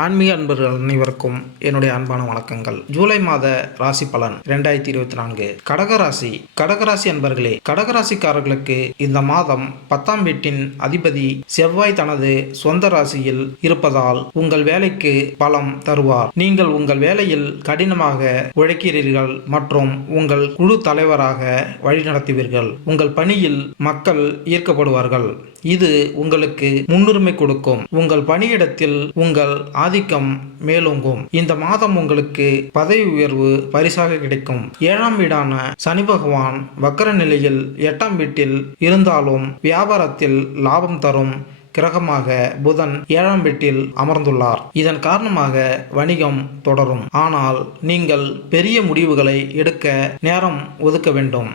ஆன்மீக அன்பர்கள் அனைவருக்கும் என்னுடைய அன்பான வணக்கங்கள். ஜூலை மாத ராசி பலன் இரண்டாயிரத்தி இருபத்தி நான்கு. கடகராசி கடகராசி அன்பர்களே கடகராசிக்காரர்களுக்கு இந்த மாதம் பத்தாம் வீட்டின் அதிபதி செவ்வாய் தனது சொந்த ராசியில் இருப்பதால் உங்கள் வேலைக்கு பலம் தருவார். நீங்கள் உங்கள் வேலையில் கடினமாக உழைக்கிறீர்கள் மற்றும் உங்கள் குழு தலைவராக வழிநடத்துவீர்கள். உங்கள் பணியில் மக்கள் ஈர்க்கப்படுவார்கள். இது உங்களுக்கு முன்னுரிமை கொடுக்கும். உங்கள் பணியிடத்தில் உங்கள் ஆதிக்கம் மேலோங்கும். இந்த மாதம் உங்களுக்கு பதவி உயர்வு பரிசாக கிடைக்கும். ஏழாம் வீடான சனி பகவான் வக்கர நிலையில் எட்டாம் வீட்டில் இருந்தாலும் வியாபாரத்தில் லாபம் தரும் கிரகமாக புதன் ஏழாம் வீட்டில் அமர்ந்துள்ளார். இதன் காரணமாக வணிகம் தொடரும். ஆனால் நீங்கள் பெரிய முடிவுகளை எடுக்க நேரம் ஒதுக்க வேண்டும்.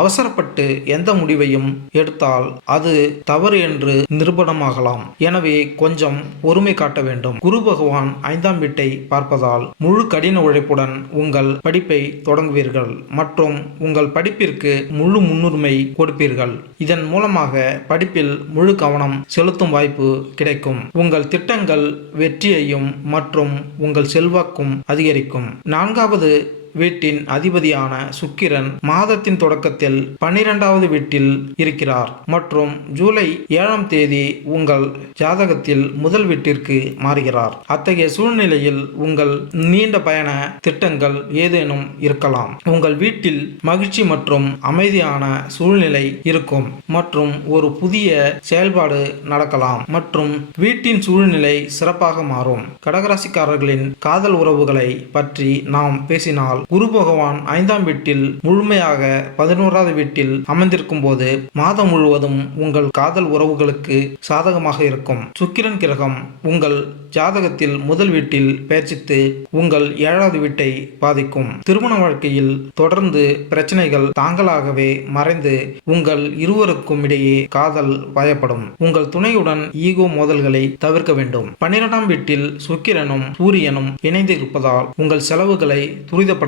அவசரப்பட்டு எந்த முடிவையும் எடுத்தால் அது தவறு என்று நிரூபணமாகலாம். எனவே கொஞ்சம் பொறுமை காட்ட வேண்டும். குரு பகவான் ஐந்தாம் வீட்டை பார்ப்பதால் முழு கடின உழைப்புடன் உங்கள் படிப்பை தொடங்குவீர்கள். மற்றும் உங்கள் படிப்பிற்கு முழு முன்னுரிமை கொடுப்பீர்கள். இதன் மூலமாக படிப்பில் முழு கவனம் செலுத்தும் வாய்ப்பு கிடைக்கும். உங்கள் திட்டங்கள் வெற்றியையும் மற்றும் உங்கள் செல்வாக்கும் அதிகரிக்கும். நான்காவது வீட்டின் அதிபதியான சுக்கிரன் மாதத்தின் தொடக்கத்தில் பன்னிரெண்டாவது வீட்டில் இருக்கிறார். மற்றும் ஜூலை ஏழாம் தேதி உங்கள் ஜாதகத்தில் முதல் வீட்டிற்கு மாறுகிறார். அத்தகைய சூழ்நிலையில் உங்கள் நீண்ட பயண திட்டங்கள் ஏதேனும் இருக்கலாம். உங்கள் வீட்டில் மகிழ்ச்சி மற்றும் அமைதியான சூழ்நிலை இருக்கும். மற்றும் ஒரு புதிய செயல்பாடு நடக்கலாம். மற்றும் வீட்டின் சூழ்நிலை சிறப்பாக மாறும். கடகராசிக்காரர்களின் காதல் உறவுகளை பற்றி நாம் பேசினால் குரு பகவான் ஐந்தாம் வீட்டில் முழுமையாக பதினோராவது வீட்டில் அமர்ந்திருக்கும் போது மாதம் முழுவதும் உங்கள் காதல் உறவுகளுக்கு சாதகமாக இருக்கும். சுக்கிரன் கிரகம் உங்கள் ஜாதகத்தில் முதல் வீட்டில் பேச்சித்து உங்கள் ஏழாவது வீட்டை பாதிக்கும். திருமண வாழ்க்கையில் தொடர்ந்து பிரச்சனைகள் தாங்களாகவே மறைந்து உங்கள் இருவருக்கும் இடையே காதல் பயப்படும் உங்கள் துணையுடன் ஈகோ மோதல்களை தவிர்க்க வேண்டும். பன்னிரெண்டாம் வீட்டில் சுக்கிரனும் சூரியனும் இணைந்து இருப்பதால் உங்கள் செலவுகளை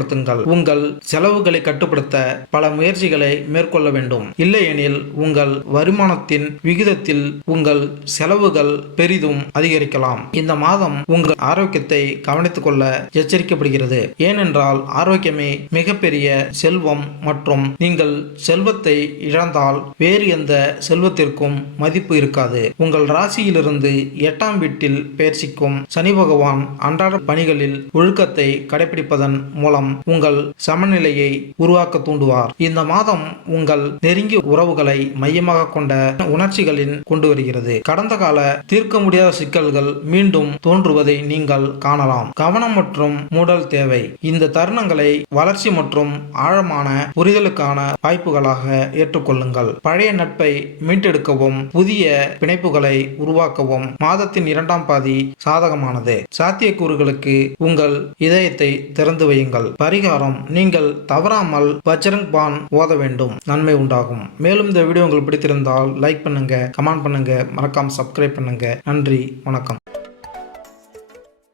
கட்டுப்படுத்துங்கள். உங்கள் செலவுகளை கட்டுப்படுத்த பல முயற்சிகளை மேற்கொள்ள வேண்டும். இல்லையெனில் உங்கள் வருமானத்தின் விகிதத்தில் உங்கள் செலவுகள் பெரிதும் அதிகரிக்கலாம். இந்த மாதம் உங்கள் ஆரோக்கியத்தை கவனித்துக் கொள்ள எச்சரிக்கப்படுகிறது. ஏனென்றால் ஆரோக்கியமே மிகப்பெரிய செல்வம் மற்றும் நீங்கள் செல்வத்தை இழந்தால் வேறு எந்த செல்வத்திற்கும் மதிப்பு இருக்காது. உங்கள் ராசியிலிருந்து எட்டாம் வீட்டில் பயிற்சிக்கும் சனி பகவான் அன்றாட பணிகளில் ஒழுக்கத்தை கடைபிடிப்பதன் மூலம் உங்கள் சமநிலையை உருவாக்க தூண்டுவார். இந்த மாதம் உங்கள் நெருங்கிய உறவுகளை மையமாக கொண்ட உணர்ச்சிகளின் கொண்டு வருகிறது. கடந்த கால தீர்க்க முடியாத சிக்கல்கள் மீண்டும் தோன்றுவதை நீங்கள் காணலாம். கவனம் மற்றும் மூடல் தேவை. இந்த தருணங்களை வளர்ச்சி மற்றும் ஆழமான புரிதலுக்கான வாய்ப்புகளாக ஏற்றுக்கொள்ளுங்கள். பழைய நட்பை மீட்டெடுக்கவும் புதிய பிணைப்புகளை உருவாக்கவும் மாதத்தின் இரண்டாம் பாதி சாதகமானது. சாத்தியக்கூறுகளுக்கு உங்கள் இதயத்தை திறந்து வையுங்கள். பரிகாரம். நீங்கள் தவறாமல் பஜ்ரங் பான் ஓத வேண்டும். நன்மை உண்டாகும். மேலும் இந்த வீடியோ உங்களுக்கு பிடித்திருந்தால் லைக் பண்ணுங்க கமெண்ட் பண்ணுங்க மறக்காம சப்ஸ்கிரைப் பண்ணுங்க. நன்றி வணக்கம்.